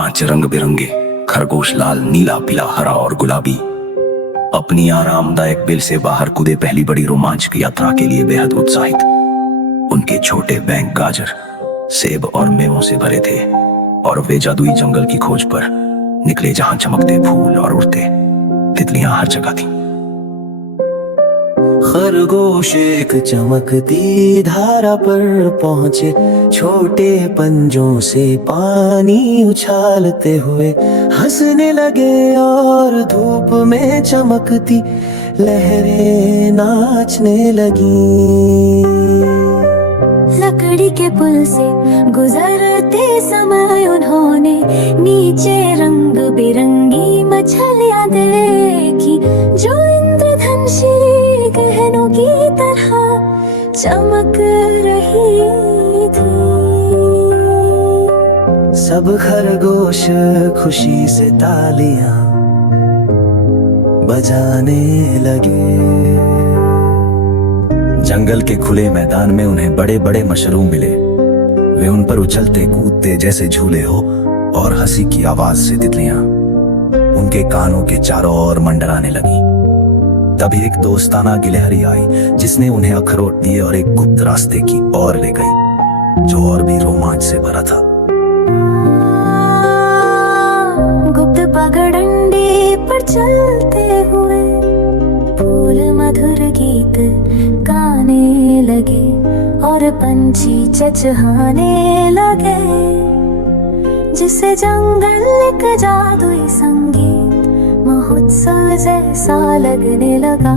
5 रंग बिरंगे खरगोश, लाल, नीला, पीला, हरा और गुलाबी, अपनी आरामदायक बिल से बाहर कूदे पहली बड़ी रोमांचक यात्रा के लिए बेहद उत्साहित। उनके छोटे बैंक गाजर, सेब और मेवों से भरे थे और वे जादुई जंगल की खोज पर निकले जहां चमकते फूल और उड़ते तितलियां हर जगह थीं। खरगोश एक चमकती धारा पर पहुंचे, छोटे पंजों से पानी उछालते हुए हंसने लगे और धूप में चमकती लहरें नाचने लगी। लकड़ी के पुल से गुजरते समय उन्होंने नीचे रंग बिरंगी मछलियां देखी, जो इंद्रधनुषी गहनों की तरह चमक रही थी। सब खरगोश खुशी से तालियां बजाने लगे। जंगल के खुले मैदान में उन्हें बड़े बड़े मशरूम मिले। वे उन पर उछलते कूदते जैसे झूले हो और हंसी की आवाज से तितलियां उनके कानों के चारों ओर मंडराने लगी। तभी एक दोस्ताना गिलहरी आई, जिसने उन्हें अखरोट दिए और एक गुप्त रास्ते की ओर ले गई, जो और भी रोमांच से भरा था। गुप्त पगडंडी पर चलते हुए फूल मधुर गीत गाने लगे और पंछी चहचहाने लगे, जिसे जंगल एक जादुई संगीत महोत्सव जैसा लगने लगा।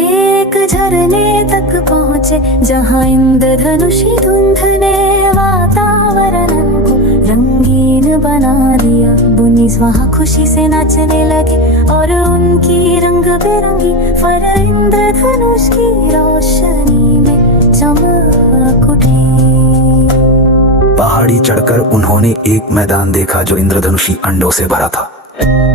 एक झरने तक पहुंचे, जहां इंद्रधनुषी धुंध ने वातावरण को रंगीन बना दिया। बुनीस वहां खुशी से नाचने लगे और उनकी रंग बिरंगी फर इंद्रधनुष की रोशनी में चमक उठी। पहाड़ी चढ़कर उन्होंने एक मैदान देखा जो इंद्रधनुषी अंडों से भरा था।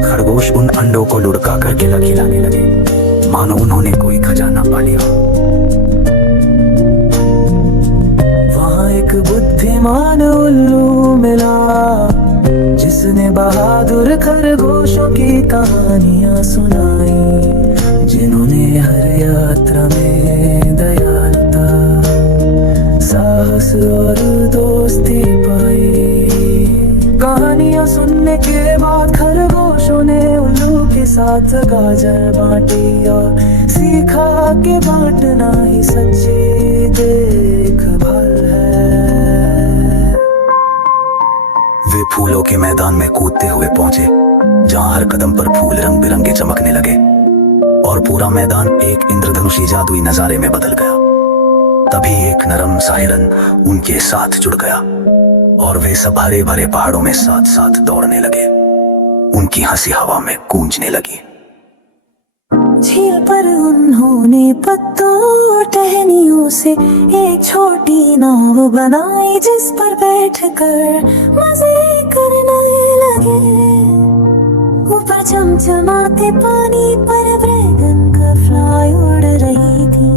खरगोश उन अंडों को लुढ़का कर खिलाने लगे, मानो उन्होंने कोई खजाना पा लिया। वहां एक बुद्धिमान उल्लू मिला, जिसने बहादुर खरगोशों की कहानियां सुनाई, जिन्होंने हर यात्रा में दयालुता, साहस और दोस्ती पाई। कहानियां सुनने के बाद खरगोशों ने उल्लू के साथ गाजर बांटी और सीखा कि बांटना ही सच्ची देखभाल है। वे फूलों के मैदान में कूदते हुए पहुंचे, जहां हर कदम पर फूल रंग बिरंगे चमकने लगे और पूरा मैदान एक इंद्रधनुषी जादुई नजारे में बदल गया। तभी एक नरम सा हिरन उनके साथ जुड़ गया और वे सब हरे भरे पहाड़ों में साथ साथ दौड़ने लगे। उनकी हंसी हवा में गूंजने लगी। झील पर उन्होंने पत्तों टहनियों से एक छोटी नाव बनाई, जिस पर बैठकर मजे करने लगे। ऊपर चमचमाते पानी पर ड्रैगन का फ्लाई उड़ रही थी।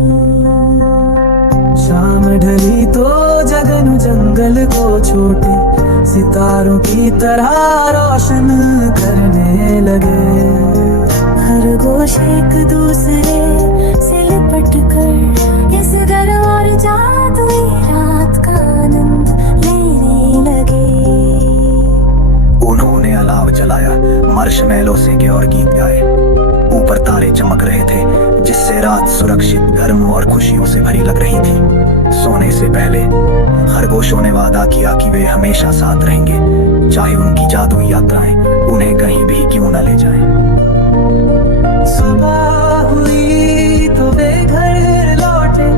शाम ढली तो जगन जंगल को छोटे सितारों की तरह रोशन करने लगे। खरगोश एक दूसरे से लिपट कर इस गर्म और जादुई रात का आनंद लेने लगे। उन्होंने अलाव जलाया, मार्शमैलो सेके और गीत गाए। ऊपर तारे चमक रहे थे, जिससे रात सुरक्षित, गर्म और खुशियों से भरी लग रही थी। सोने से पहले खरगोशों ने वादा किया कि वे हमेशा साथ रहेंगे, चाहे उनकी जादुई यात्राएं उन्हें कहीं भी क्यों न ले जाएं। सुबह हुई तो वे घर लौटे,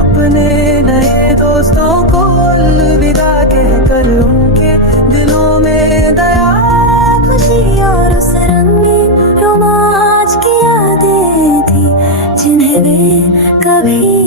अपने नए दोस्तों को अलविदा कहकर। उनके दिलों में दया, खुशी और उस रंगीन रोमांच की यादें थी, जिन्हें वे कभी